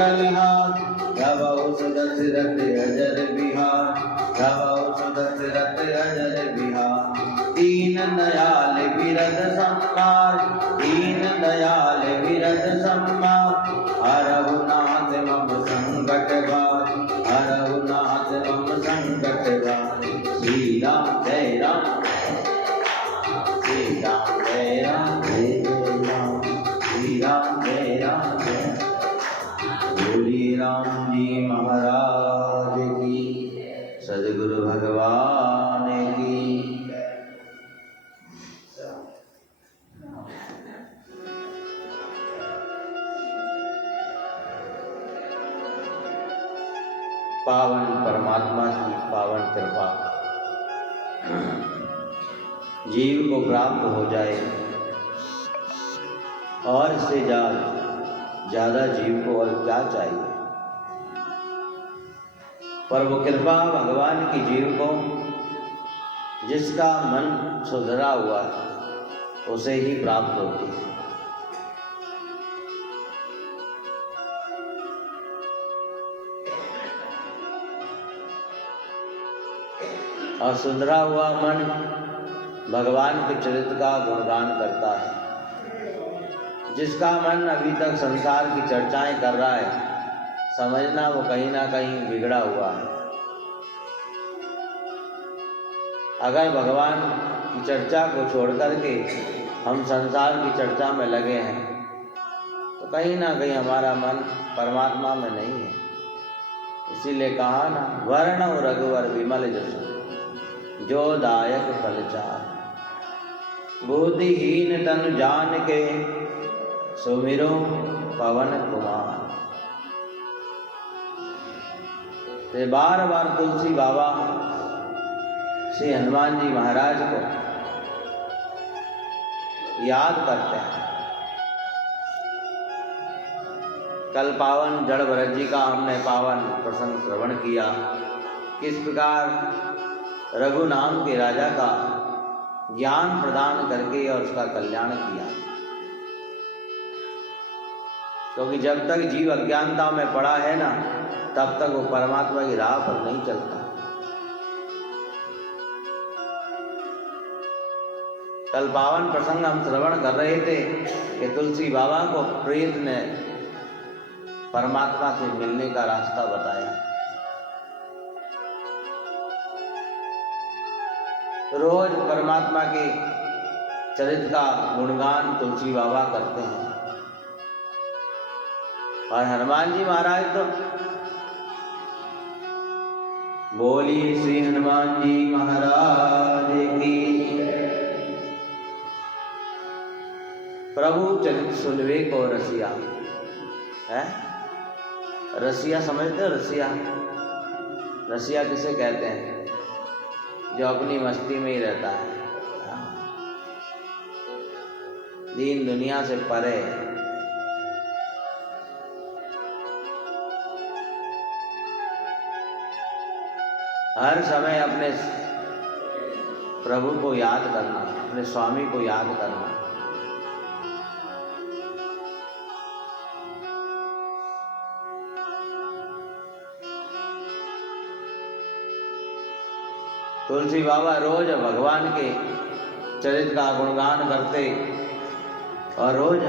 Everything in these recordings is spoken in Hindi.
बलिहार गवौ सुदशरथ अजर बिहार गवौ सुदशरथ अजर बिहार दीन दयाल बिरद संहार दीन दयाल बिरद संहार हरहु नाथ मम संकट भार हरहु नाथ मम संकट भार श्री राम जय राम श्री राम जय राम जय जय राम श्री राम जय राम जय बोलिए राम जी महाराज की सद्गुरु भगवान की। पावन परमात्मा की पावन कृपा जीव को प्राप्त हो जाए और इससे ज्यादा जीव को और क्या चाहिए। पर वो कृपा भगवान की जीव को जिसका मन सुधरा हुआ है उसे ही प्राप्त होती है। और सुधरा हुआ मन भगवान के चरित्र का गुणगान करता है। जिसका मन अभी तक संसार की चर्चाएं कर रहा है समझना वो कहीं ना कहीं बिगड़ा हुआ है। अगर भगवान की चर्चा को छोड़ करके हम संसार की चर्चा में लगे हैं तो कहीं ना कहीं हमारा मन परमात्मा में नहीं है। इसीलिए कहा ना वर्ण रघुवर विमल जसु जो दायक फल चार बुद्धिहीन तन जान के सुमिरो पवन कुमार। ते बार बार तुलसी बाबा श्री हनुमान जी महाराज को याद करते हैं। कल पावन जड़ भरत जी का हमने पावन प्रसंग श्रवण किया। किस प्रकार रघु नाम के राजा का ज्ञान प्रदान करके और उसका कल्याण किया। क्योंकि जब तक जीव अज्ञानता में पड़ा है ना तब तक वो परमात्मा की राह पर नहीं चलता। कल पावन प्रसंग हम श्रवण कर रहे थे कि तुलसी बाबा को प्रेत ने परमात्मा से मिलने का रास्ता बताया। रोज परमात्मा के चरित्र का गुणगान तुलसी बाबा करते हैं। और हनुमान जी महाराज तो बोलिए श्री हनुमान जी महाराज की। प्रभु चरित्र सुनवे को रसिया है। रसिया समझते हो? रसिया किसे कहते हैं? जो अपनी मस्ती में ही रहता है, दीन दुनिया से परे। हर समय अपने प्रभु को याद करना, अपने स्वामी को याद करना। तुलसी बाबा रोज भगवान के चरित्र का गुणगान करते और रोज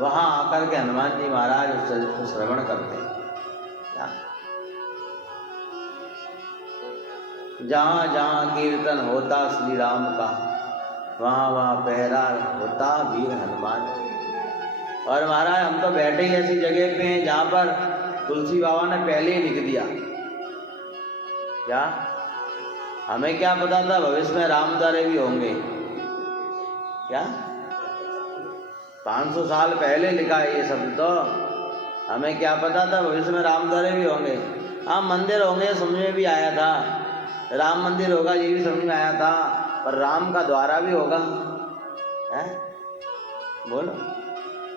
वहां आकर के हनुमान जी महाराज उस चरित्र को श्रवण करते। जहां जहां कीर्तन होता श्री राम का वहां वहां पहरा होता वीर हनुमान। और महाराज हम तो बैठे ही ऐसी जगह पे हैं जहां पर तुलसी बाबा ने पहले ही लिख दिया। क्या हमें क्या पता था भविष्य में राम द्वारे भी होंगे? क्या 500 साल पहले लिखा है ये शब्द। तो हमें क्या पता था भविष्य में राम द्वारे भी होंगे? हाँ मंदिर होंगे समझ में भी आया था, राम मंदिर होगा ये भी समझ में आया था, पर राम का द्वारा भी होगा है? बोलो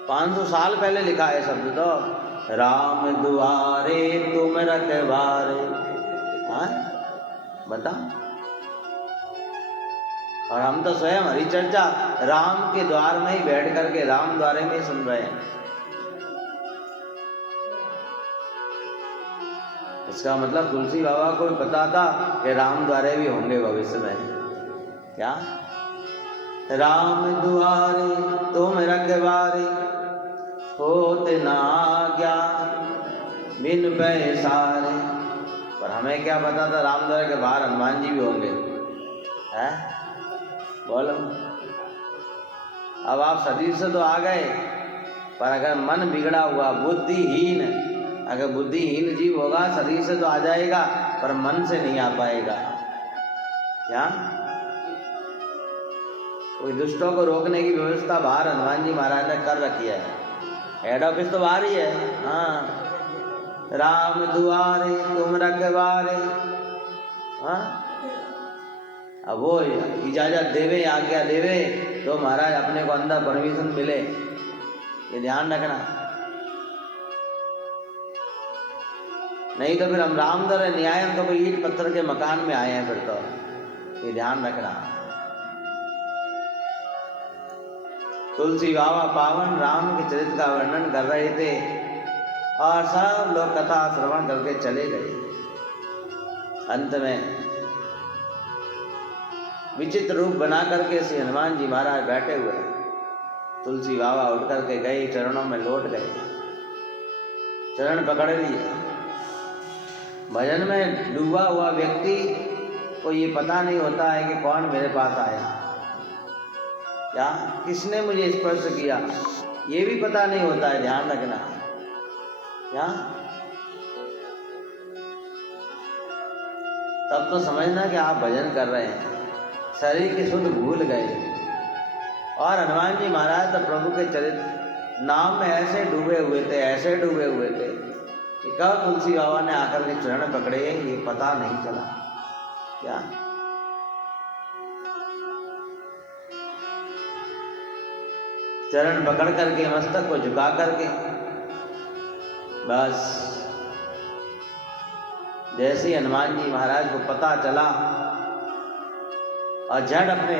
500 साल पहले लिखा है शब्द। तो राम दुआरे तुम रखवारे। हाँ बता। और हम तो स्वयं हरी चर्चा राम के द्वार में ही बैठ करके राम द्वारे में ही सुन रहे हैं। इसका मतलब तुलसी बाबा को पता था कि राम द्वारे भी होंगे भविष्य में। क्या? राम दुआरे तुम रखवारे, होते ना आज्ञा बिन पैसारे। पर हमें क्या पता था राम द्वारे के बाहर हनुमान जी भी होंगे? है? बोलो। अब आप शरीर से तो आ गए, पर अगर मन बिगड़ा हुआ, बुद्धिहीन, अगर बुद्धिहीन जीव होगा शरीर से तो आ जाएगा पर मन से नहीं आ पाएगा। क्या? कोई दुष्टों को रोकने की व्यवस्था बाहर हनुमान जी महाराज ने कर रखी है। हेड ऑफिस तो बाहर ही है। हाँ, राम दुआरे तुम रखवारे। हाँ, अब वो इजाजत देवे, आज्ञा देवे तो महाराज अपने को अंदर परमिशन मिले, ये ध्यान रखना। नहीं तो फिर हम राम द्वारा न्याय, हम तो कोई ईंट पत्थर के मकान में आए हैं फिर तो, ये ध्यान रखना। तुलसी बाबा पावन राम के चरित्र का वर्णन कर रहे थे और सब लोग कथा श्रवण करके चले गए। अंत में विचित्र रूप बना करके श्री हनुमान जी महाराज बैठे हुए, तुलसी बाबा उठ करके गए, चरणों में लौट गए, चरण पकड़ लिए। भजन में डूबा हुआ व्यक्ति को ये पता नहीं होता है कि कौन मेरे पास आया, क्या किसने मुझे स्पर्श किया, ये भी पता नहीं होता है। ध्यान रखना। क्या? तब तो समझना कि आप भजन कर रहे हैं, शरीर की शुद्ध भूल गए। और हनुमान जी महाराज तो प्रभु के चरित्र नाम में ऐसे डूबे हुए थे, ऐसे डूबे हुए थे कि कब तुलसी बाबा ने आकर के चरण पकड़े ये पता नहीं चला। क्या? चरण पकड़ करके, मस्तक को झुका करके, बस जैसे ही हनुमान जी महाराज को पता चला और झट अपने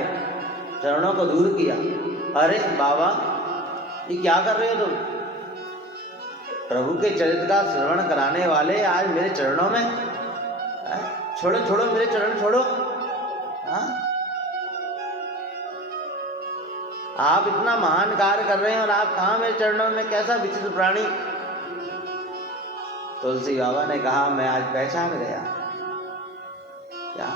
चरणों को दूर किया। अरे बाबा, ये क्या कर रहे हो तुम? प्रभु के चरित्र का श्रवण कराने वाले आज मेरे चरणों में, छोड़ो छोड़ो मेरे चरण छोड़ो। हाँ? आप इतना महान कार्य कर रहे हैं और आप कहाँ मेरे चरणों में? कैसा विचित्र प्राणी। तुलसी बाबा ने कहा मैं आज पहचान गया। क्या?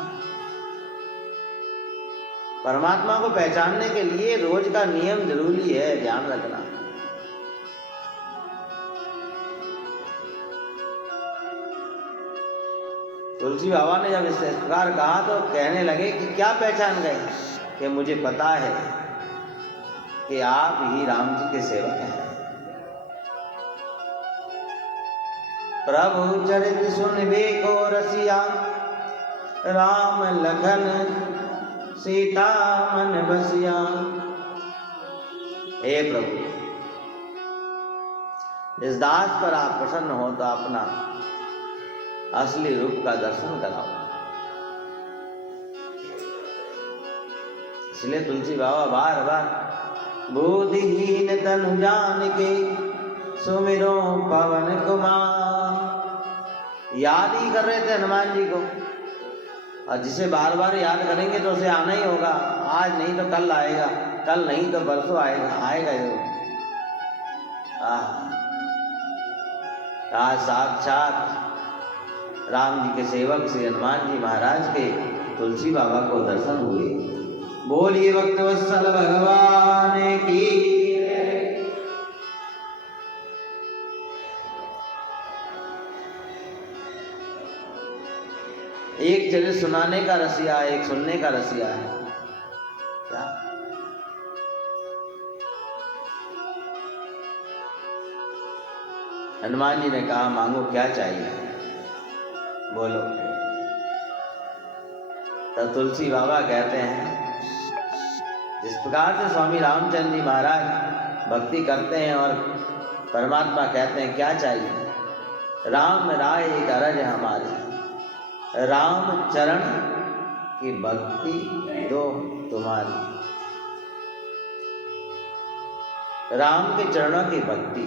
परमात्मा को पहचानने के लिए रोज का नियम जरूरी है, ध्यान रखना। तुलसी बाबा ने जब इस प्रकार कहा तो कहने लगे कि क्या पहचान गए? कि मुझे पता है कि आप ही राम जी के सेवक हैं। प्रभु चरित सुनबे को रसिया, राम लखन सीता मन बसिया। हे प्रभु, इस दास पर आप प्रसन्न हो तो अपना असली रूप का दर्शन कराओ। इसलिए तुलसी बाबा बार बार बुद्धिहीन तनु जान के सुमिरो पवन कुमार याद ही कर रहे थे हनुमान जी को। और जिसे बार बार याद करेंगे तो उसे आना ही होगा। आज नहीं तो कल आएगा, कल नहीं तो परसों आएगा, आएगा जरूर। आज साक्षात राम जी के सेवक श्री हनुमान जी महाराज के तुलसी बाबा को दर्शन हुए। बोलिए भक्तवत्सल भगवान की। एक चरित्र सुनाने का रसिया है, एक सुनने का रसिया है। क्या? हनुमान जी ने कहा मांगो क्या चाहिए, बोलो। तब तुलसी बाबा कहते हैं जिस प्रकार से स्वामी रामचंद्र जी महाराज भक्ति करते हैं और परमात्मा कहते हैं क्या चाहिए, राम राय एक अरज हमारी, राम चरण की भक्ति दो तुम्हारी। राम के चरणों की भक्ति,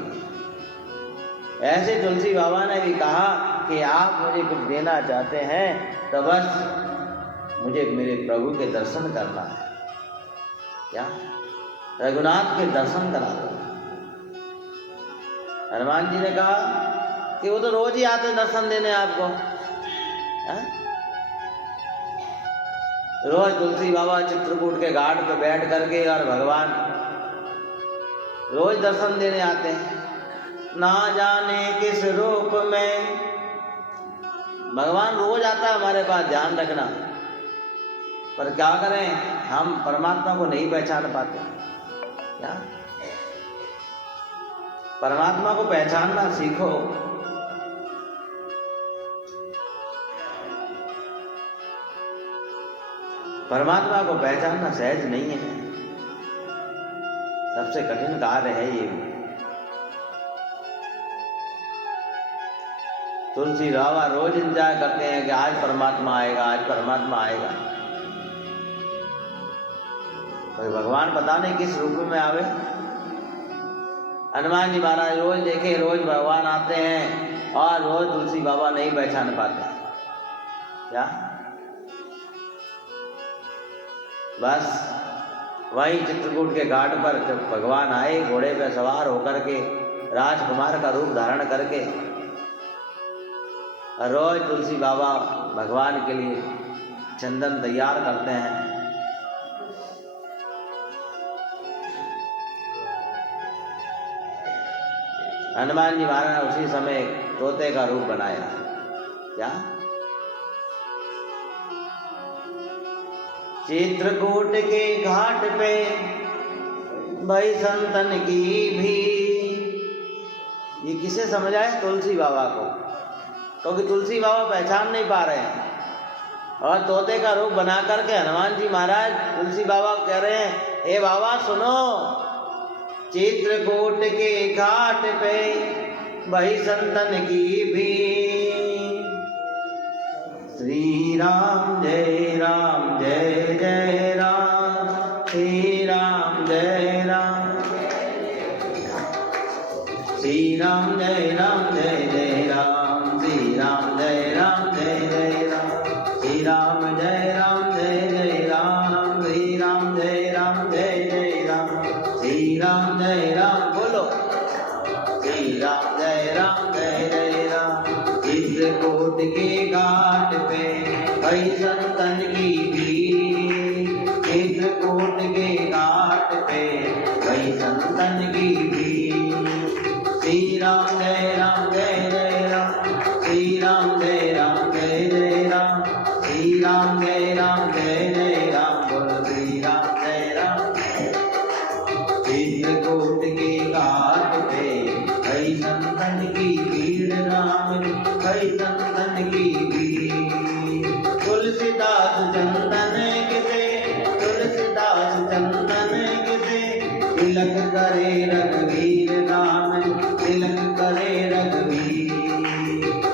ऐसे तुलसी बाबा ने भी कहा कि आप मुझे कुछ देना चाहते हैं तो बस मुझे मेरे प्रभु के दर्शन करना है। क्या? रघुनाथ के दर्शन करा दो। हनुमान जी ने कहा कि वो तो रोज ही आते दर्शन देने आपको। रोज तुलसी बाबा चित्रकूट के घाट पे बैठ करके और भगवान रोज दर्शन देने आते हैं। ना जाने किस रूप में भगवान रोज आता है हमारे पास, ध्यान रखना। पर क्या करें, हम परमात्मा को नहीं पहचान पाते। क्या? परमात्मा को पहचानना सीखो। परमात्मा को पहचानना सहज नहीं है, सबसे कठिन कार्य है ये। तुलसी बाबा रोज इंतजार करते हैं कि आज परमात्मा आएगा, आज परमात्मा आएगा। कोई भगवान पता नहीं किस रूप में आवे। हनुमान जी महाराज रोज देखे, रोज भगवान आते हैं और रोज तुलसी बाबा नहीं पहचान पाते। क्या? बस वही चित्रकूट के घाट पर जब भगवान आए घोड़े पर सवार होकर के, राजकुमार का रूप धारण करके, रोज तुलसी बाबा भगवान के लिए चंदन तैयार करते हैं। हनुमान जी महाराज ने उसी समय तोते का रूप बनाया। क्या? चित्रकूट के घाट पे भाई संतन की भी, ये किसे समझ आए? तुलसी बाबा को, क्योंकि तुलसी बाबा पहचान नहीं पा रहे हैं। और तोते का रूप बना करके हनुमान जी महाराज तुलसी बाबा कह रहे हैं, हे बाबा सुनो, चित्रकूट के घाट पे भाई संतन की भी, श्री राम जय राम जय जय राम, श्री राम जय राम, श्री राम जय राम जय जय राम, श्री राम जय राम जय जय राम, श्री राम जय राम जय जय राम, श्री राम जय राम जय जय राम, श्री राम जय राम, बोलो श्री राम जय राम जय जय राम। चित्रकूट के घाट पे भाई संतन की भी, चित्रकूट के घाट पे भाई संतन की भी, श्री राम जय राम जय जय राम, श्री राम जय राम जय जय राम, श्री राम जय राम जय जय राम, बोलो श्री राम जय राम। चित्रकूट के घाट पे भाई संतन की भीड़, राम भाई संतन की भीड़, तुलसीदास चंदन किसे, तुलसीदास चंदन किसे, तिलक करे रघुवीर राम, तिलक करे रघुवीर,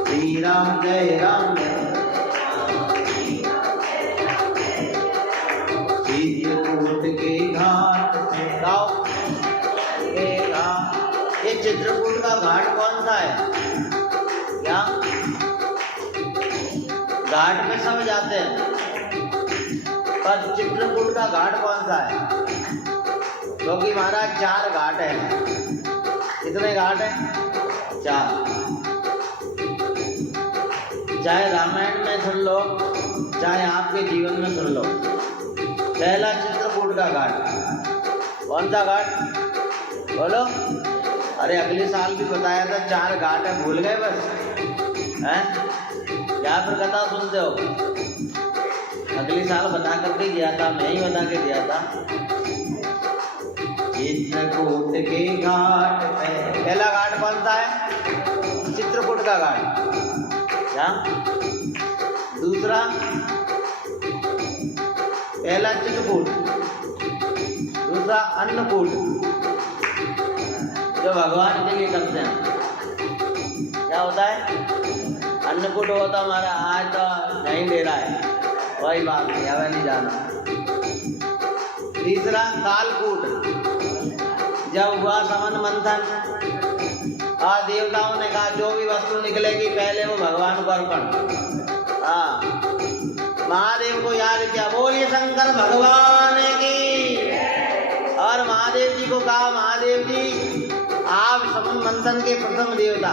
श्री राम जय राम जय। चित्रकूट के घाट पे गाओ, ये चित्रकूट का घाट कौन सा है? क्या? घाट में सब जाते हैं, पर चित्रकूट का घाट कौन सा है? क्योंकि महाराज 4 घाट हैं। कितने घाट हैं? 4। चाहे रामायण में सुन लो, चाहे आपके जीवन में सुन लो। पहला चित्रकूट का घाट, कौन सा घाट बोलो? अरे अगले साल भी बताया था 4 घाट है, भूल गए बस हैं? या फिर कथा सुनते हो? अगले साल बता करके गया था, मैं ही बता के दिया था। चित्रकूट के घाट पे पहला घाट कौन सा है? चित्रकूट का घाट। क्या? दूसरा, पहला चित्रकूट, दूसरा अन्नकूट, जो भगवान के लिए करते हैं। क्या होता है? अन्नकूट होता हमारा, आज तो नहीं दे रहा है, वही बात नहीं, हमें नहीं जाना। तीसरा कालकूट, जब हुआ समन मंथन, देवताओं ने कहा जो भी वस्तु निकलेगी पहले वो भगवान को अर्पण। हाँ, महादेव को याद किया, बोलिए शंकर भगवान की। और महादेव जी को कहा, महादेव जी आप समुद्र मंथन के प्रथम देवता,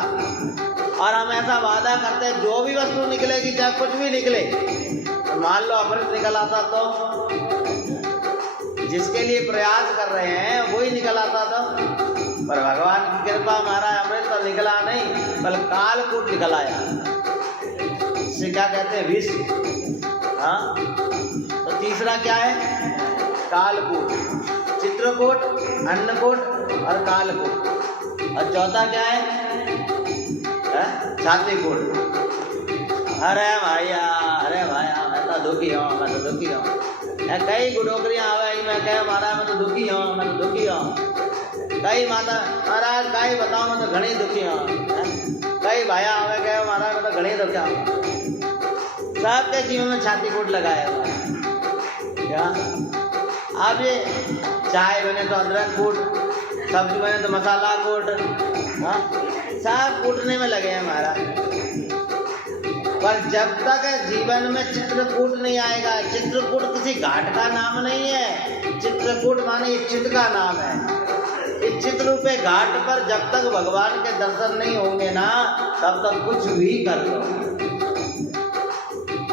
और हम ऐसा वादा करते हैं जो भी वस्तु निकलेगी चाहे कुछ भी निकले, तो मान लो अमृत निकल आता तो जिसके लिए प्रयास कर रहे हैं वही निकल आता तो, पर भगवान की कृपा हमारा अमृत तो निकला नहीं, बल्कि कालकूट निकल आया। इससे क्या कहते हैं, विष। हाँ, तो तीसरा क्या है, कालकूट, चित्रकूट, अन्नकूट और कालकूट। और चौथा क्या है, छातीकूट। अरे भैया मैं तो दुखी हूँ। कई गुडोकरियाँ आवे, मैं कह महाराज मैं तो दुखी हूँ। कई माता महाराज कई बताओ मैं तो घणी दुखी हूँ। कई भाया आवे कहे महाराज मैं तो घणी दुखी हूँ। सबके जीवन में छातीकूट लगाया हुआ है। क्या अब ये चाय बने तो अदरक कूट, सब्जी बने तो मसाला कूट, हाँ सब कूटने में लगे हैं महाराज। पर जब तक जीवन में चित्रकूट नहीं आएगा, चित्रकूट किसी घाट का नाम नहीं है, चित्रकूट माने एक चित्र का नाम है। इस चित्र रूपे घाट पर जब तक भगवान के दर्शन नहीं होंगे ना, तब तक कुछ भी कर लो।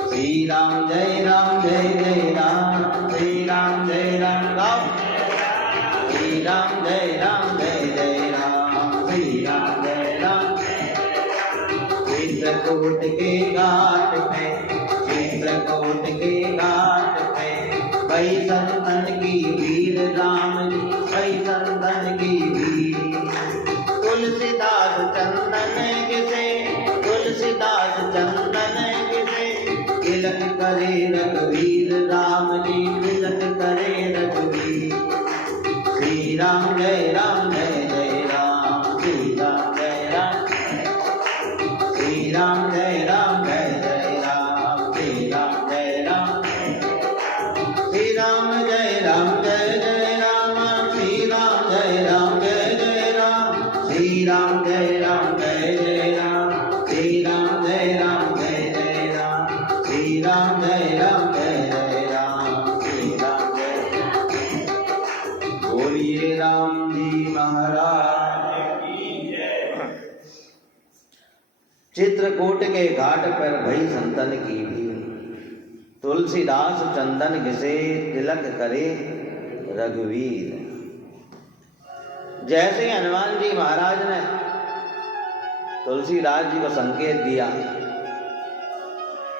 श्री राम जय राम जय जय राम, श्री राम जय राम गाओ, श्री राम जय राम जय जय राम, श्री राम जय राम। चित्रकूट के घाट पे, चित्रकूट के घाट पे, भई संतन की वीर राम जी, भई संतन की वीर। तुलसीदास चंदन घिसे, तुलसीदास चंदन घिसे, तिलक करे रघुवीर राम जी, तिलक करे रघुवीर। श्री राम जय राम जय जय राम, श्री राम जय राम, श्री राम जय राम जय जय राम, श्री राम जय राम, श्री राम जय राम जय जय राम, श्री राम जय राम जय जय राम, श्री राम जय राम जय जय राम, श्री राम जय राम जय जय राम, श्री राम जय राम जय जय राम, श्री राम जय। बोलिए राम जी महाराज की जय। चित्रकूट के घाट पर भई संतन की भी, तुलसीदास चंदन घिसे, तिलक करे रघुवीर। जैसे हनुमान जी महाराज ने तुलसीदास जी को संकेत दिया,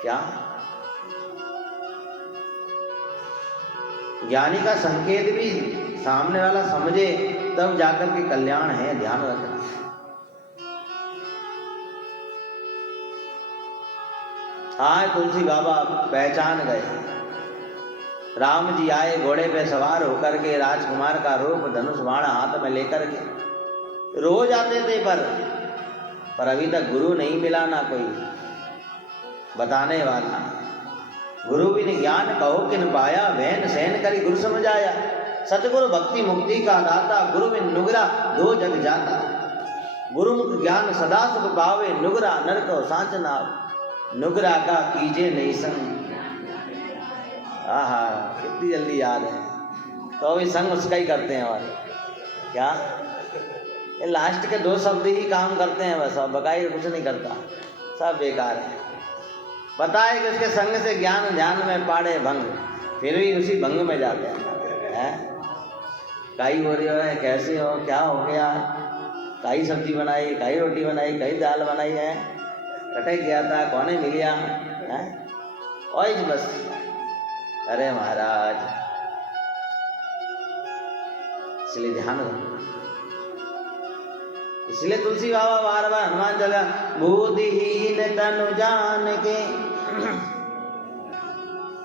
क्या ज्ञानी का संकेत भी सामने वाला समझे तब जाकर के कल्याण है, ध्यान रखना। आज तुलसी बाबा पहचान गए, राम जी आए घोड़े पे सवार होकर के, राजकुमार का रूप, धनुष बाण हाथ में लेकर के। रोज आते थे पर अभी तक गुरु नहीं मिला, ना कोई बताने वाला। गुरु बिन ज्ञान कहो किन पाया, वैन सैन करी गुरु समझाया। सतगुरु भक्ति मुक्ति का दाता, गुरु बिन नुगरा दो जग जाता। गुरुमुख ज्ञान सदा सुख पावे, नुगरा नर को सांच नाव, नुगरा का कीजे नहीं संग। आहा कितनी जल्दी याद है, तो अभी संग उसका ही करते हैं हमारे। क्या ये लास्ट के दो शब्द ही काम करते हैं बस, बकाई कुछ नहीं करता, सब बेकार है। पता है कि उसके संग से ज्ञान ध्यान में पाड़े भंग, फिर भी उसी भंग में जाते हैं। काई हो रही है, कैसे हो, क्या हो गया, काई सब्जी बनाई, काई रोटी बनाई, काई दाल बनाई है, कटे गया था, कौने मिल गया है, और बस। अरे महाराज, इसलिए ध्यान रखो। इसलिए तुलसी बाबा बार बार हनुमान चला, बुद्धिहीन तनु जान के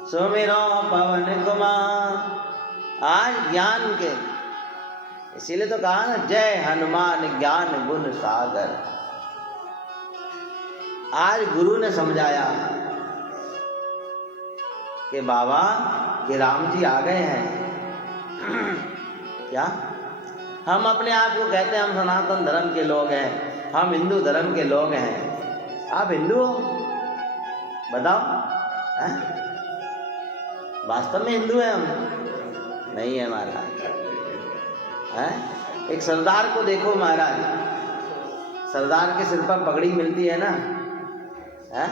सुमिरो पवन कुमार। आज ज्ञान के, इसीलिए तो कहा ना, जय हनुमान ज्ञान गुण सागर। आज गुरु ने समझाया कि बाबा कि राम जी आ गए हैं। क्या हम अपने आप को कहते हैं हम सनातन धर्म के लोग हैं, हम हिंदू धर्म के लोग हैं। आप हिंदू हो? बताओ, हैं? वास्तव में हिंदू हैं हम? नहीं है महाराज। हैं? एक सरदार को देखो महाराज, सरदार के सिर पर पगड़ी मिलती है ना, हैं?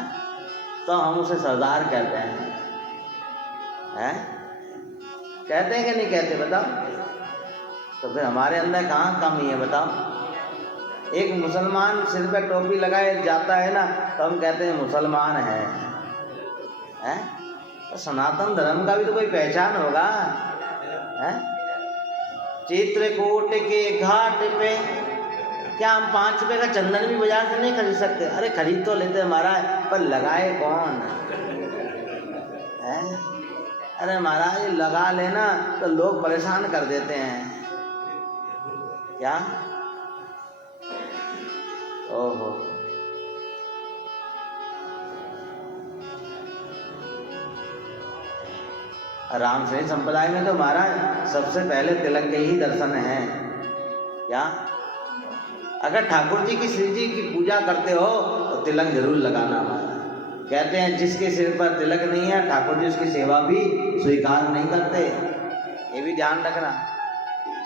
तो हम उसे सरदार कहते हैं। कहते हैं कि नहीं कहते? बताओ। तो फिर हमारे अंदर कहाँ कमी है? बताओ। एक मुसलमान सिर पे टोपी लगाए जाता है ना, तो हम कहते हैं मुसलमान है। तो सनातन धर्म का भी तो कोई पहचान होगा। चित्रकूट के घाट पे क्या हम 5 रुपए का चंदन भी बाजार से नहीं खरीद सकते? अरे खरीद तो लेते महाराज, पर लगाए कौन है? अरे महाराज लगा लेना तो लोग परेशान कर देते हैं क्या? ओहो। रामश्रेणी संप्रदाय में तो महाराज सबसे पहले तिलक के ही दर्शन हैं क्या? अगर ठाकुर जी की श्री जी की पूजा करते हो तो तिलक जरूर लगाना महाराज। कहते हैं जिसके सिर पर तिलक नहीं है ठाकुर जी उसकी सेवा भी स्वीकार नहीं करते। ये भी ध्यान रखना,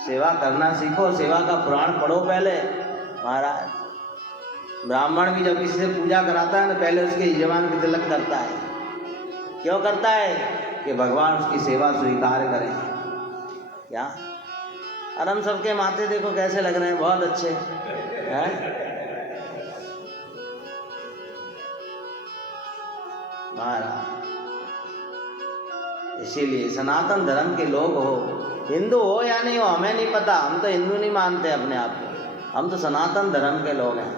सेवा करना सीखो, सेवा का पुराण पढ़ो पहले महाराज। ब्राह्मण भी जब किसी से पूजा कराता है तो पहले उसके यजमान की तिलक करता है। क्यों करता है? कि भगवान उसकी सेवा स्वीकार करें क्या? और हम सबके माथे देखो कैसे लग रहे हैं, बहुत अच्छे हैं महाराज। इसीलिए सनातन धर्म के लोग हो, हिंदू हो या नहीं हो हमें नहीं पता, हम तो हिंदू नहीं मानते अपने आप को, हम तो सनातन धर्म के लोग हैं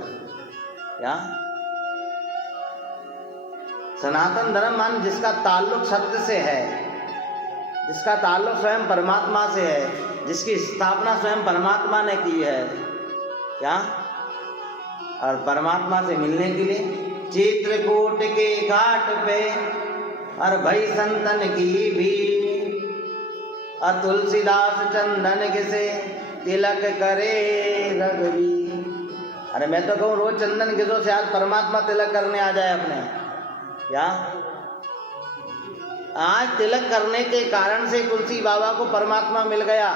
क्या? सनातन धर्म मान जिसका ताल्लुक सत्य से है, जिसका ताल्लुक स्वयं परमात्मा से है, जिसकी स्थापना स्वयं परमात्मा ने की है क्या? और परमात्मा से मिलने के लिए चित्रकूट के घाट पे और भई संतन की भी और तुलसीदास चंदन के से तिलक करे रघुवीर। अरे मैं तो कहूँ रोज चंदन घिसो से आज परमात्मा तिलक करने आ जाए अपने क्या? आज तिलक करने के कारण से तुलसी बाबा को परमात्मा मिल गया।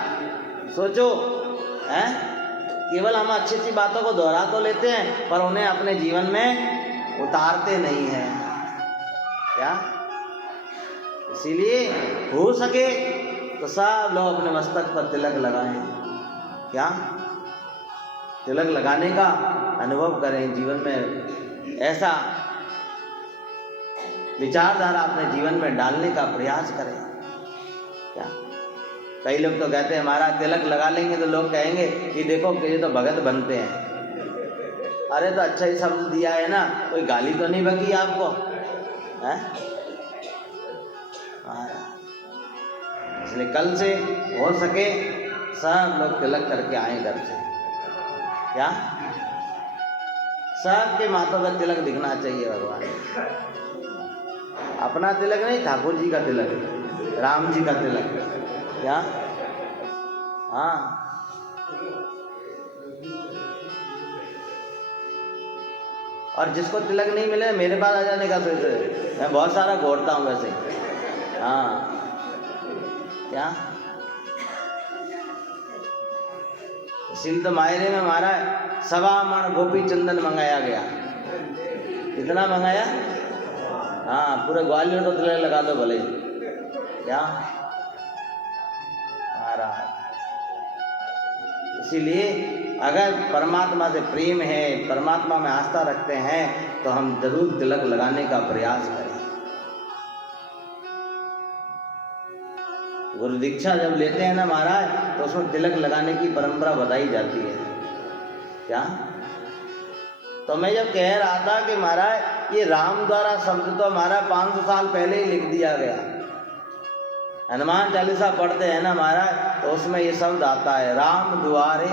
सोचो हैं? केवल हम अच्छी अच्छी बातों को दोहरा तो लेते हैं पर उन्हें अपने जीवन में उतारते नहीं हैं क्या? इसीलिए हो सके तो सब लोग अपने मस्तक पर तिलक लगाएं क्या? तिलक लगाने का अनुभव करें जीवन में, ऐसा विचारधारा अपने जीवन में डालने का प्रयास करें क्या? कई लोग तो कहते हैं हमारा तिलक लगा लेंगे तो लोग कहेंगे कि देखो कि ये तो भगत बनते हैं। अरे तो अच्छा ही शब्द दिया है ना, कोई गाली तो नहीं बकी आपको हैं? इसलिए कल से हो सके सब लोग तिलक करके आए घर से क्या? सबके माथों पर तिलक दिखना चाहिए भगवान। अपना तिलक नहीं, ठाकुर जी का तिलक, राम जी का तिलक क्या? हाँ। और जिसको तिलक नहीं मिले मेरे पास आ जाने का सोच रहे, मैं बहुत सारा घोड़ता हूँ वैसे। हाँ क्या? इसीलिए तो मायरे में हमारा 1.25 मण गोपी चंदन मंगाया गया। कितना मंगाया? हाँ पूरे ग्वालियर को तिलक लगा दो भले क्या महाराज। इसीलिए अगर परमात्मा से प्रेम है, परमात्मा में आस्था रखते हैं तो हम जरूर तिलक लगाने का प्रयास करें। गुरु दीक्षा जब लेते हैं ना महाराज तो उसमें तिलक लगाने की परंपरा बताई जाती है क्या? तो मैं जब कह रहा था कि महाराज ये राम द्वारा शब्द तो हमारा 500 साल पहले ही लिख दिया गया। हनुमान चालीसा पढ़ते हैं ना महाराज तो उसमें ये शब्द आता है, राम दुआरे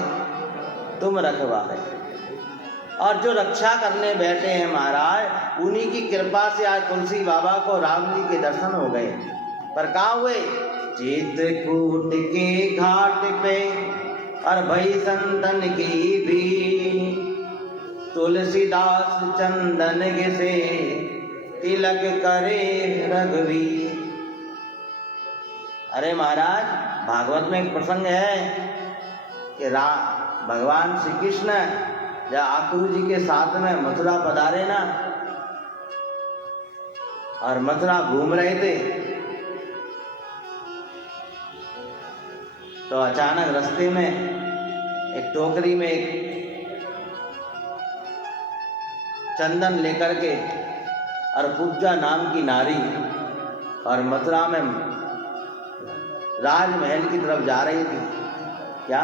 तुम रखवारे। और जो रक्षा करने बैठे हैं महाराज उन्हीं की कृपा से आज तुलसी बाबा को राम जी के दर्शन हो गए। पर कहाँ हुए? चित्रकूट के घाट पे और भई संतन की भी तुलसीदास चंदन घिसे तिलक करे रघुवीर। अरे महाराज, भागवत में एक प्रसंग है कि भगवान श्री कृष्ण जब आकुरु जी के साथ में मथुरा पधारे ना, और मथुरा घूम रहे थे, तो अचानक रास्ते में एक टोकरी में एक चंदन लेकर के और कुब्जा नाम की नारी और मथुरा में राजमहल की तरफ जा रही थी। क्या?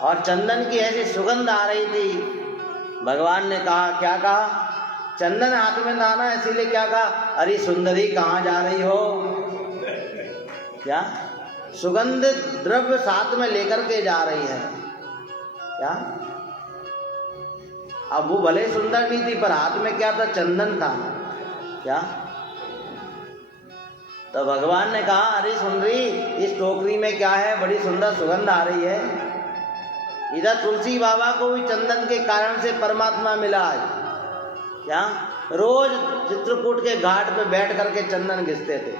और चंदन की ऐसी सुगंध आ रही थी। भगवान ने कहा, क्या कहा? चंदन हाथ में था ना, इसीलिए क्या कहा? अरे सुंदरी, कहाँ जा रही हो? क्या? सुगंध द्रव्य साथ में लेकर के जा रही है। क्या? अब वो भले सुंदर नहीं थी, पर हाथ में क्या था? चंदन था। क्या? तो भगवान ने कहा, अरे सुंदरी, इस टोकरी में क्या है? बड़ी सुंदर सुगंध आ रही है। इधर तुलसी बाबा को भी चंदन के कारण से परमात्मा मिला आज। क्या? रोज चित्रकूट के घाट पे बैठ करके चंदन घिसते थे।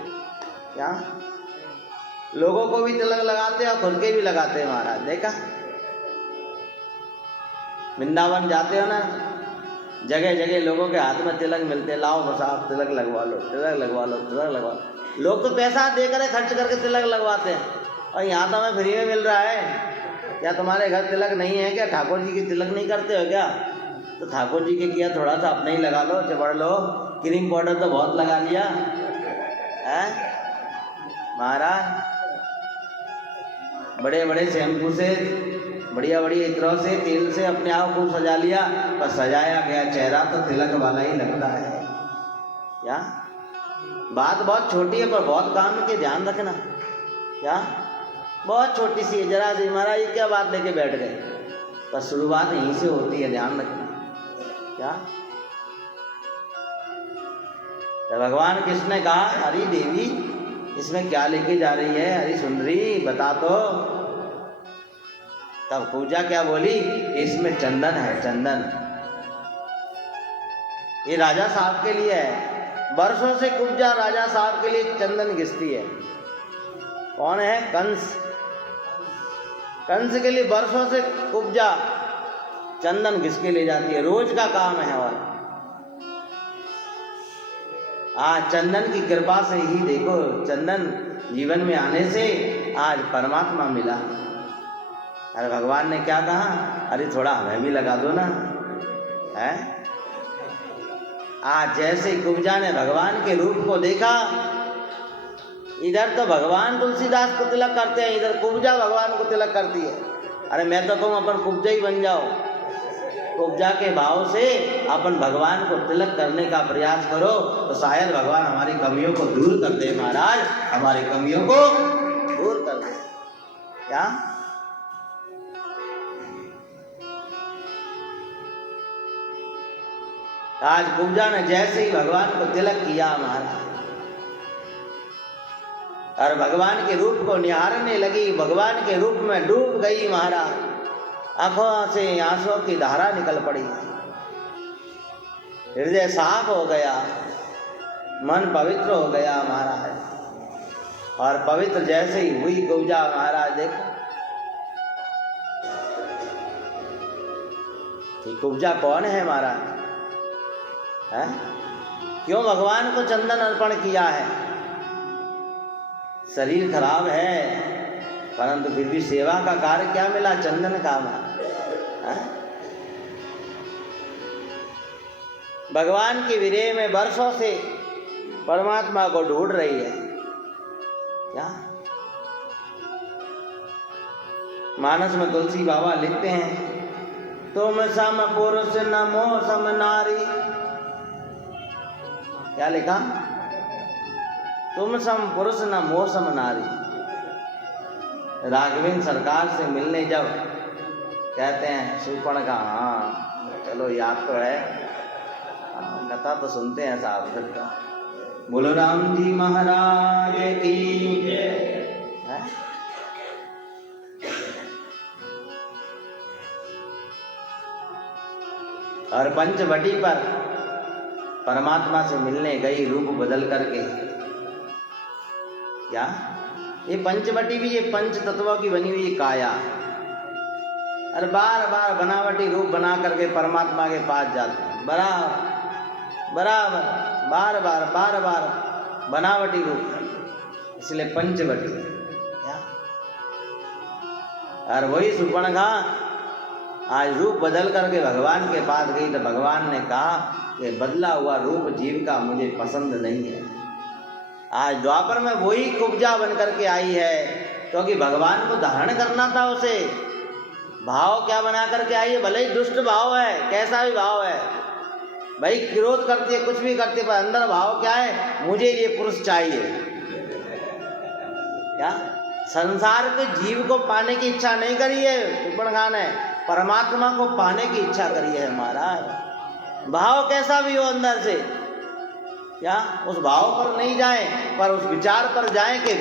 क्या? लोगों को भी तिलक लगाते और खुद के भी लगाते हैं महाराज। देखा? वृंदावन जाते हो ना, जगह जगह लोगों के हाथ में तिलक मिलते, लाओ बस आप तिलक लगवा लो, तिलक लगवा लो, तिलक लगवा लो। लोग तो पैसा दे कर खर्च करके तिलक लगवाते हैं, और यहाँ तो हमें फ्री में मिल रहा है। क्या तुम्हारे घर तिलक नहीं है क्या? ठाकुर जी की तिलक नहीं करते हो क्या? तो ठाकुर जी के किया थोड़ा सा अपने ही लगा लो, चिपड़ लो। क्रीम पाउडर तो बहुत लगा लिया है महाराज। बड़े बड़े शैम्पू से, बढ़िया बढ़िया इत्रों से, तेल से अपने आप को सजा लिया, पर सजाया गया चेहरा तो तिलक वाला ही लगता है। क्या? बात बहुत छोटी है पर बहुत काम के, ध्यान रखना। क्या? बहुत छोटी सी है, जरा सी। महाराज ये क्या बात लेके बैठ गए? पर शुरुआत यहीं से होती है, ध्यान रखना। क्या? तो भगवान कृष्ण ने कहा, अरे देवी, इसमें क्या लेके जा रही है? अरे सुंदरी, बता तो। तब पूजा क्या बोली? इसमें चंदन है, चंदन। ये राजा साहब के लिए है। वर्षों से कुब्जा राजा साहब के लिए चंदन घिसती है। कौन है? कंस। कंस के लिए वर्षों से कुब्जा चंदन घिस के ले जाती है, रोज का काम है। और आज चंदन की कृपा से ही देखो, चंदन जीवन में आने से आज परमात्मा मिला। अरे भगवान ने क्या कहा? अरे थोड़ा हमें भी लगा दो ना, है? आज जैसे कुब्जा ने भगवान के रूप को देखा, इधर तो भगवान तुलसीदास को तिलक करते हैं, इधर कुब्जा भगवान को तिलक करती है। अरे मैं तो कहूँ अपन कुब्जा ही बन जाओ। कुब्जा के भाव से अपन भगवान को तिलक करने का प्रयास करो, तो शायद भगवान हमारी कमियों को दूर कर दे। महाराज, हमारी कमियों को दूर कर दे। क्या? आज कुब्जा ने जैसे ही भगवान को तिलक किया महाराज, और भगवान के रूप को निहारने लगी, भगवान के रूप में डूब गई महाराज। आंखों से आंसुओं की धारा निकल पड़ी, हृदय साफ हो गया, मन पवित्र हो गया महाराज। और पवित्र जैसे ही हुई कुब्जा महाराज, देखो कि कुब्जा कौन है महाराज? है? क्यों भगवान को चंदन अर्पण किया है? शरीर खराब है, परंतु फिर भी सेवा का कार्य क्या मिला? चंदन का। भगवान की विरह में वर्षों से परमात्मा को ढूंढ रही है। क्या? मानस में तुलसी बाबा लिखते हैं, तुम सम पुरुष न मोह सम नारी। क्या लिखा? तुम सम पुरुष न मोह सम नारी। राघवेंद्र सरकार से मिलने जब कहते हैं शूर्पणखा, हाँ चलो याद तो है, कथा तो सुनते हैं साहब फिर का। बोलो राम जी महाराज की है? और पंचवटी पर परमात्मा से मिलने गई रूप बदल करके। क्या ये पंचवटी भी ये पंच तत्वों की बनी हुई काया, और बार बार बनावटी रूप बना करके परमात्मा के पास जाते हैं, बराबर बार बार बनावटी रूप, इसलिए पंचवटी। और वही सुपर्णखा आज रूप बदल करके भगवान के पास गई तो भगवान ने कहा कि बदला हुआ रूप जीव का मुझे पसंद नहीं है। आज द्वापर में वही कुब्जा बन करके आई है, क्योंकि भगवान को धारण करना था उसे। भाव क्या बना करके आई है? भले ही दुष्ट भाव है, कैसा भी भाव है भाई, क्रोध करती है, कुछ भी करती है, पर अंदर भाव क्या है? मुझे ये पुरुष चाहिए। क्या संसार के जीव को पाने की इच्छा नहीं करी है सुपर्णखा ने, परमात्मा को पाने की इच्छा करी है महाराज। भाव कैसा भी हो अंदर से, क्या उस भाव पर नहीं जाए, पर उस विचार पर जाए कि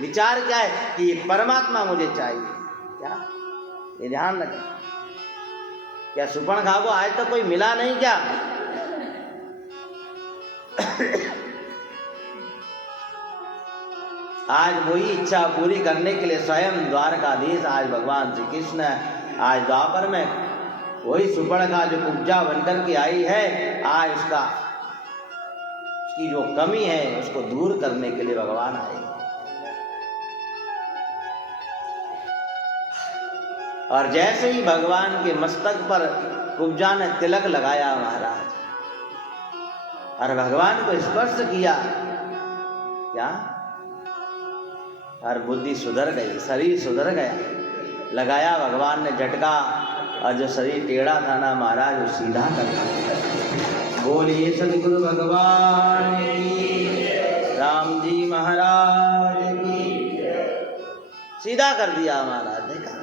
विचार क्या है कि ये परमात्मा मुझे चाहिए। क्या ये ध्यान रखें। क्या सुपर्णखा को आज तक कोई मिला नहीं क्या? आज वही इच्छा पूरी करने के लिए स्वयं द्वारकाधीश आज भगवान श्री कृष्ण आज द्वापर में वही सुपर्णखा जो कुब्जा बनकर के आई है, आज उसकी जो कमी है उसको दूर करने के लिए भगवान आए। और जैसे ही भगवान के मस्तक पर कुब्जा ने तिलक लगाया महाराज, और भगवान को स्पर्श किया, क्या और बुद्धि सुधर गई, शरीर सुधर गया। लगाया भगवान ने झटका, और जो शरीर टेढ़ा था ना महाराज वो सीधा कर दिया। बोलिए सदगुरु भगवान की, राम जी महाराज की, सीधा कर दिया महाराज। देखा,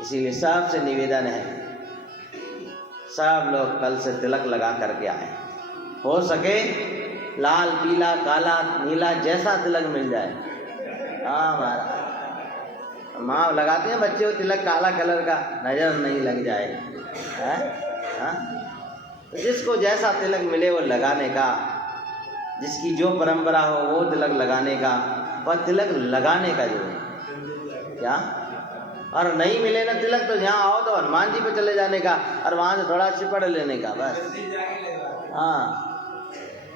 इसीलिए सबसे निवेदन है सब लोग कल से तिलक लगा करके आए। हो सके लाल पीला काला नीला जैसा तिलक मिल जाए। हाँ महाराज, माँ लगाते हैं बच्चे को तिलक काला कलर का, नजर नहीं लग जाए। हाँ, तो जिसको जैसा तिलक मिले वो लगाने का, जिसकी जो परंपरा हो वो तिलक लगाने का, पर तिलक लगाने का जो है। क्या और नहीं मिले ना तिलक तो यहाँ आओ तो हनुमान जी पे चले जाने का, और वहाँ से थोड़ा चिपड़ लेने का बस। हाँ,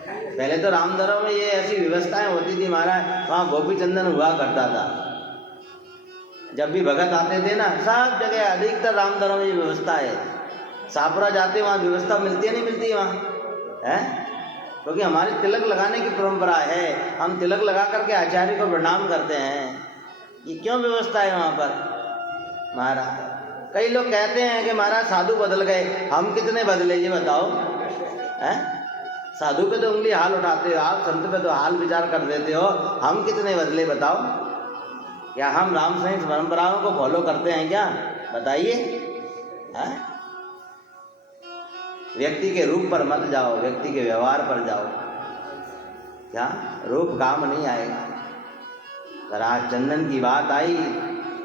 पहले तो रामदरों में ये ऐसी व्यवस्थाएं होती थी महाराज, वहाँ गोपी चंदन हुआ करता था। जब भी भगत आते थे ना, सब जगह अधिकतर रामदरों में ये व्यवस्था है। सापुरा जाते वहाँ व्यवस्था मिलती है, नहीं मिलती वहाँ है, क्योंकि हमारी तिलक लगाने की परंपरा है। हम तिलक लगा करके आचार्य को प्रणाम करते हैं। ये क्यों व्यवस्था है वहाँ पर महाराज? कई लोग कहते हैं कि महाराज साधु बदल गए। हम कितने बदले ये बताओ? हैं, साधु पे तो उंगली हाल उठाते हो आप, संत पे तो हाल विचार कर देते हो। हम कितने बदले बताओ? क्या हम राम सहित परंपराओं को फॉलो करते हैं क्या? बताइए। व्यक्ति के रूप पर मत जाओ, व्यक्ति के व्यवहार पर जाओ। क्या रूप काम नहीं आएगा। अगर आज चंदन की बात आई,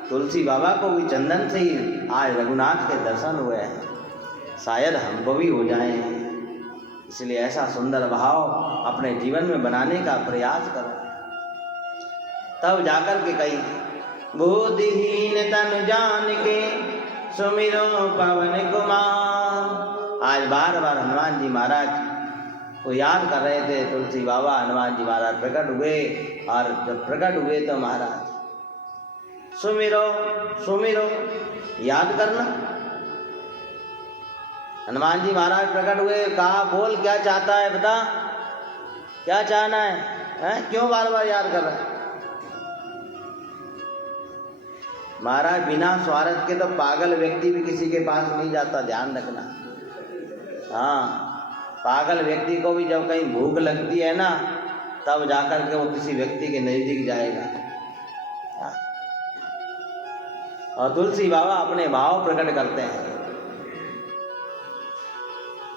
तुलसी बाबा को भी चंदन से ही आज रघुनाथ के दर्शन हुए हैं, शायद हमको भी हो जाए। इसलिए ऐसा सुंदर भाव अपने जीवन में बनाने का प्रयास करो, तब जाकर के कहीं बुद्धिहीन तन जान के सुमिरो पवन कुमार। आज बार बार हनुमान जी महाराज को याद कर रहे थे। तुलसी बाबा हनुमान जी महाराज प्रकट हुए, और जब प्रकट हुए तो महाराज सुमिरो सुमिरो याद करना। हनुमान जी महाराज प्रकट हुए, कहा बोल क्या चाहता है, बता क्या चाहना है? क्यों बार बार याद कर रहा है? महाराज बिना स्वार्थ के तो पागल व्यक्ति भी किसी के पास नहीं जाता, ध्यान रखना। हाँ, पागल व्यक्ति को भी जब कहीं भूख लगती है ना, तब जाकर के वो किसी व्यक्ति के नजदीक जाएगा। हाँ? और तुलसी बाबा अपने भाव प्रकट करते हैं।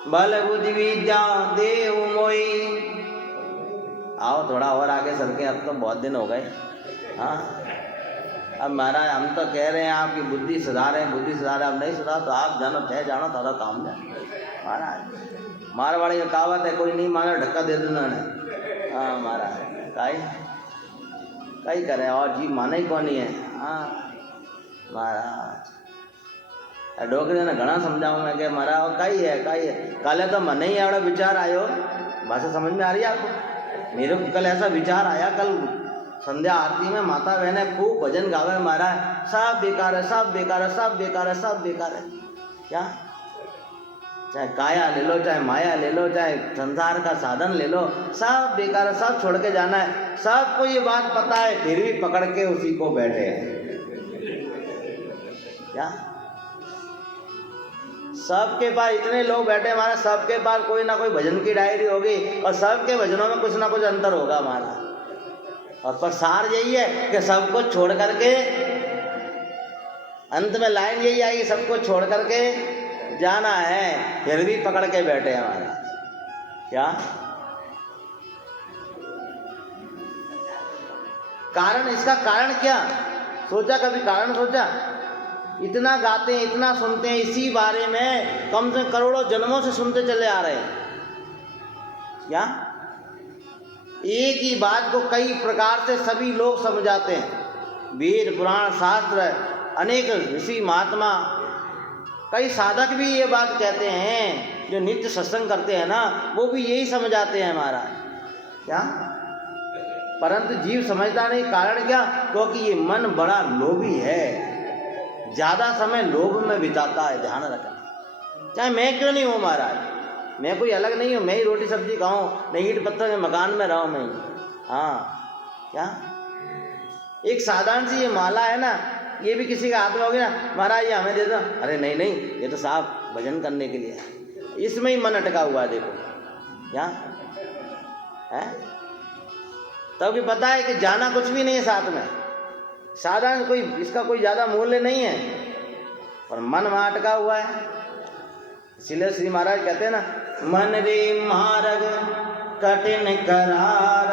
बल बुद्धि विद्या देव मोई। आओ थोड़ा और आगे सरके, अब तो बहुत दिन हो गए। हाँ, अब महाराज हम तो कह रहे हैं आपकी बुद्धि सुधारें, बुद्धि सुधारें, अब नहीं सुधार तो आप जानो चाहे जानो थोड़ा काम जाए महाराज। मारवाड़ी का कहावत है, कोई नहीं मानो ढक्का दे देना है। हाँ महाराज कई करें और जी माने ही कौन ही है। हाँ महाराज डोकरे ने घना समझाऊँ मैं कि महाराज कई है कल तो मन ही एवड़ा विचार आयो, भाषा समझ में आ रही है आपको? मेरे को कल ऐसा विचार आया, कल संध्या आरती में माता बहने खूब भजन गावे महाराज, सब बेकार है, सब बेकार है, सब बेकार है, सब बेकार है। क्या चाहे काया ले लो, चाहे माया ले लो, चाहे संसार का साधन ले लो, सब बेकार है, सब छोड़ के जाना है। सबको ये बात पता है, फिर भी पकड़ के उसी को बैठे हैं। क्या सबके पास इतने लोग बैठे हमारा, सबके पास कोई ना कोई भजन की डायरी होगी और सबके भजनों में कुछ ना कुछ अंतर होगा हमारा। और पर सार यही है कि सबको छोड़ करके अंत में लाइन यही आएगी, सबको छोड़ करके जाना है, फिर भी पकड़ के बैठे हमारा। क्या कारण, इसका कारण क्या सोचा? कभी कारण सोचा? इतना गाते हैं, इतना सुनते हैं, इसी बारे में कम से करोड़ों जन्मों से सुनते चले आ रहे हैं। क्या एक ही बात को कई प्रकार से सभी लोग समझाते हैं। वेद पुराण शास्त्र अनेक ऋषि महात्मा कई साधक भी ये बात कहते हैं, जो नित्य सत्संग करते हैं ना, वो भी यही समझाते हैं हमारा। क्या परंतु जीव समझता नहीं। कारण क्या? क्योंकि ये मन बड़ा लोभी है, ज़्यादा समय लोभ में बिताता है। ध्यान रखना, चाहे मैं क्यों नहीं हूँ महाराज, मैं कोई अलग नहीं हूँ, मैं ही रोटी सब्जी खाऊँ, नहीं ईंट पत्थर के मकान में रहूँ मैं। हाँ क्या एक साधारण सी ये माला है ना, ये भी किसी का हाथ में होगी ना, महाराज ये हमें दे दो, अरे नहीं नहीं ये तो साहब भजन करने के लिए है, इसमें ही मन अटका हुआ है। देखो क्या है, तब भी पता है कि जाना कुछ भी नहीं है साथ में, साधारण कोई इसका कोई ज़्यादा मूल्य नहीं है, पर मन वहाँ अटका हुआ है। इसलिए श्री महाराज कहते हैं ना, मन रे मार्ग कठिन करार,